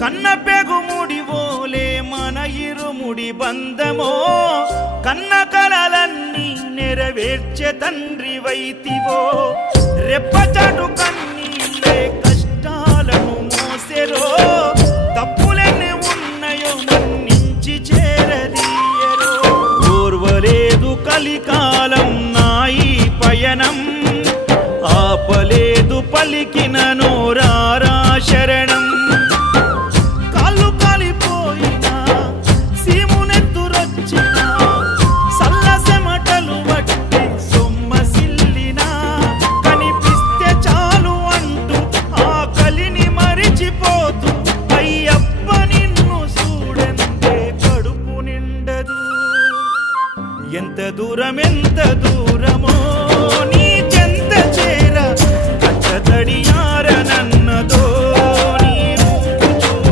కన్న పెగుముడి ఓలే మన ఇరుముడి బంధమో కన్న కలలన్నీ నెరవేర్చే తండ్రి వైతివో రెప్పచాటు కన్నీళ్ళే కష్టాలను మోసెరో తప్పులెన్ని ఉన్నాయో మన్నించి చేరదీయరో ఓర్వలేదు కలికాలం నాయి పయనం ఆపలేదు పలికిన నోరారా శరణం కాళ్ళు కాలిపోయినా సీమునెత్తురొచ్చినా సల్ల సెమటలు వట్టి సొమ్మసిల్లినా కనిపిస్తే చాలు అంటూ ఆకలిని మరిచిపోతూ అయ్యప్ప నిన్ను చూడందే కడుపు నిండదు ఎంత దూరమెన్